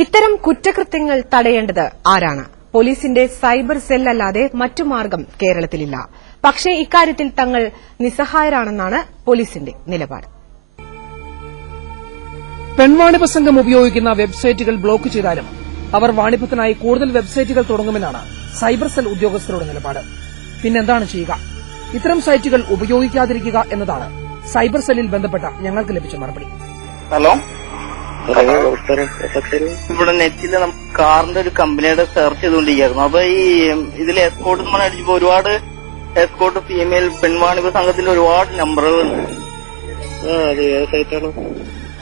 ഇത്തരം കുറ്റകൃത്യങ്ങൾ തടയേണ്ടത് ആരാണ്? പോലീസിന്റെ സൈബർ സെൽ അല്ലാതെ മറ്റു മാർഗം കേരളത്തിലില്ല. പക്ഷേ ഇക്കാര്യത്തിൽ തങ്ങൾ നിസ്സഹായരാണെന്നാണ് പോലീസിന്റെ നിലപാട്. പെൺവാണിഭ സംഘം ഉപയോഗിക്കുന്ന വെബ്സൈറ്റുകൾ ബ്ലോക്ക് ചെയ്താലും അവർ വാണിഭത്തിനായി കൂടുതൽ വെബ്സൈറ്റുകൾ തുടങ്ങുമെന്നാണ് സൈബർ സെൽ ഉദ്യോഗസ്ഥരുടെ നിലപാട്. പിന്നെന്താണ് ചെയ്യുക? ഇത്തരം സൈറ്റുകൾ ഉപയോഗിക്കാതിരിക്കുക എന്നതാണ് സൈബർ സെല്ലിൽ ബന്ധപ്പെട്ട ഞങ്ങൾക്ക് ലഭിച്ച മറുപടി. ഹലോ, ഇവിടെ നെറ്റില് നമുക്ക് കാറിന്റെ ഒരു കമ്പനിയുടെ സെർച്ച് ചെയ്തുകൊണ്ടിരിക്കുന്നു. അപ്പൊ ഈ ഇതിൽ എസ്കോർട്ട് നമ്മൾ അടിച്ചപ്പോ ഒരുപാട് എസ്കോർട്ട് ഫീമെയിൽ പെൺവാണിഭ സംഘത്തിന്റെ ഒരുപാട് നമ്പറുകളുണ്ട്.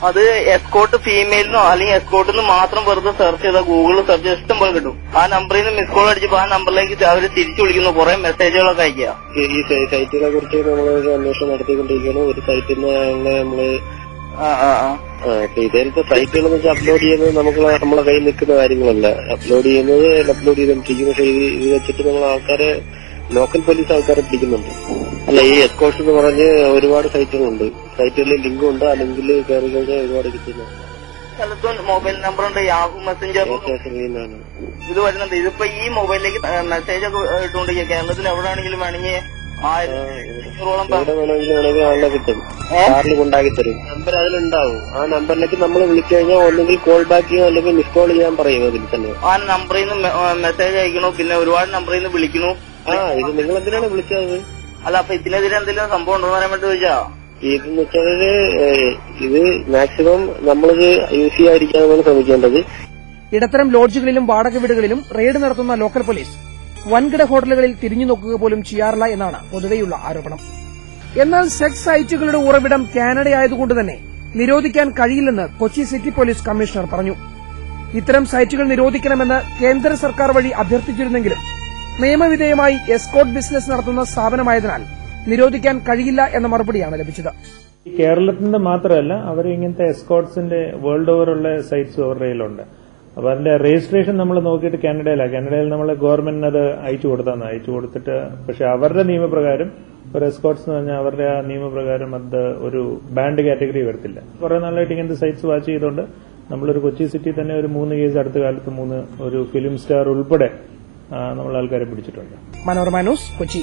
അത് എസ്കോർട്ട് ഫീമെയിലിനോ അല്ലെങ്കിൽ എസ്കോർട്ടിന് മാത്രം വെറുതെ സെർച്ച് ചെയ്താൽ ഗൂഗിളിൽ സെർച്ച് ചെയ്താൽ ഇഷ്ടം പോലെ കിട്ടും. ആ നമ്പറിൽ നിന്ന് മിസ് കോൾ അടിച്ചപ്പോ ആ നമ്പറിലേക്ക് അവർ തിരിച്ചു വിളിക്കുന്നു, കുറെ മെസ്സേജുകളൊക്കെ അയക്കുക. ഈ സൈറ്റുകളെ കുറിച്ച് നമ്മളൊരു അന്വേഷണം നടത്തിക്കൊണ്ടിരിക്കുകയാണ്. ഒരു സൈറ്റിൽ നിന്ന് നമ്മള് ഇതേപോലത്തെ സൈറ്റുകളെന്ന് വെച്ചാൽ അപ്ലോഡ് ചെയ്യുന്നത് നമുക്ക് നമ്മളെ കയ്യിൽ നിൽക്കുന്ന കാര്യങ്ങളല്ല. അപ്ലോഡ് ചെയ്തുകൊണ്ടിരിക്കുന്നു. പക്ഷെ ഇത് വെച്ചിട്ട് നമ്മൾ ആൾക്കാരെ ലോക്കൽ പോലീസ് ആൾക്കാരെ പിടിക്കുന്നുണ്ട്. അല്ല, ഈ എസ്കോർട്സ് എന്ന് പറഞ്ഞ് ഒരുപാട് സൈറ്റുകളുണ്ട്. സൈറ്റുകളിൽ ലിങ്കും ഉണ്ട്. ആ ലിങ്കിൽ കയറി കഴിഞ്ഞാൽ ഒരുപാട് കിട്ടുന്നുണ്ട്. സ്ഥലത്തും മൊബൈൽ നമ്പറുണ്ട്, യാഹു മെസ്സഞ്ചർ ഇത് വരുന്നുണ്ട്. ഇതിപ്പോ ഈ മൊബൈലിലേക്ക് മെസ്സേജ് ഒക്കെ ഇട്ടുകൊണ്ടിരിക്കുക. കേരളത്തിൽ എവിടെയാണെങ്കിലും വേണമെങ്കിൽ എവിടെ വേണമെങ്കിലും ആളെ കിട്ടും. കാറിൽ കൊണ്ടാക്കി തരും. നമ്പർ അതിലുണ്ടാവും. ആ നമ്പറിലേക്ക് നമ്മൾ വിളിച്ചു കഴിഞ്ഞാൽ ഒന്നുകിൽ കോൾ ബാക്ക് ചെയ്യോ അല്ലെങ്കിൽ മിസ് കോൾ ചെയ്യാൻ പറയും. അതിൽ തന്നെ ആ നമ്പറിൽ നിന്ന് മെസ്സേജ് അയക്കണു, പിന്നെ ഒരുപാട് നമ്പറിൽ നിന്ന് വിളിക്കണു. ഇത് നിങ്ങൾ എന്തിനാണ് വിളിച്ചത്? അല്ല, അപ്പൊ ഇതിനെതിരെ എന്തെങ്കിലും സംഭവം ഉണ്ടോ എന്ന് പറയാൻ വേണ്ടി ചോദിച്ചാ. ഇതെന്ന് വെച്ചാൽ ഇത് മാക്സിമം നമ്മളിത് യൂസ് ചെയ്യാതിരിക്കാനാണ് ശ്രമിക്കേണ്ടത്. ഇടത്തരം ലോഡ്ജുകളിലും വാടക വീടുകളിലും റെയ്ഡ് നടത്തുന്ന ലോക്കൽ പോലീസ് വൻകിട ഹോട്ടലുകളിൽ തിരിഞ്ഞു നോക്കുക പോലും ചെയ്യാറില്ല എന്നാണ് പൊതുവെയുള്ള ആരോപണം. എന്നാൽ സെക്സ് സൈറ്റുകളുടെ ഉറവിടം കാനഡയായതുകൊണ്ട് തന്നെ നിരോധിക്കാൻ കഴിയില്ലെന്ന് കൊച്ചി സിറ്റി പോലീസ് കമ്മീഷണർ പറഞ്ഞു. ഇത്തരം സൈറ്റുകൾ നിരോധിക്കണമെന്ന് കേന്ദ്ര സർക്കാർ വഴി അഭ്യർത്ഥിച്ചിരുന്നെങ്കിലും നിയമവിധേയമായി എസ്കോർട്ട് ബിസിനസ് നടത്തുന്ന സ്ഥാപനമായതിനാൽ നിരോധിക്കാൻ കഴിയില്ല എന്ന മറുപടിയാണ് ലഭിച്ചത്. കേരളത്തിന്റെ മാത്രമല്ല, അവർ ഇങ്ങനത്തെ എസ്കോർട്സിന്റെ വേൾഡ് ഓവറുള്ള സൈറ്റ്സ് അവരുടെ കയ്യിലുണ്ട്. അപ്പൊ അതിന്റെ രജിസ്ട്രേഷൻ നമ്മൾ നോക്കിയിട്ട് കാനഡയിൽ നമ്മൾ ഗവൺമെന്റിന് അത് അയച്ചു കൊടുത്തിട്ട് പക്ഷെ അവരുടെ നിയമപ്രകാരം ഒരു എസ്കോർട്സ് എന്ന് പറഞ്ഞാൽ അവരുടെ ആ നിയമപ്രകാരം അത് ഒരു ബാൻഡ് കാറ്റഗറി വരത്തില്ല. കുറെ നാളായിട്ട് ഇങ്ങനത്തെ സൈറ്റ്സ് വാച്ച് ചെയ്തുകൊണ്ട് നമ്മളൊരു കൊച്ചി സിറ്റി തന്നെ ഒരു 3 കേസ് അടുത്ത കാലത്ത് ഒരു ഫിലിം സ്റ്റാർ ഉൾപ്പെടെ നമ്മൾ ആൾക്കാരെ പിടിച്ചിട്ടുണ്ട്. മനോരമ ന്യൂസ്, കൊച്ചി.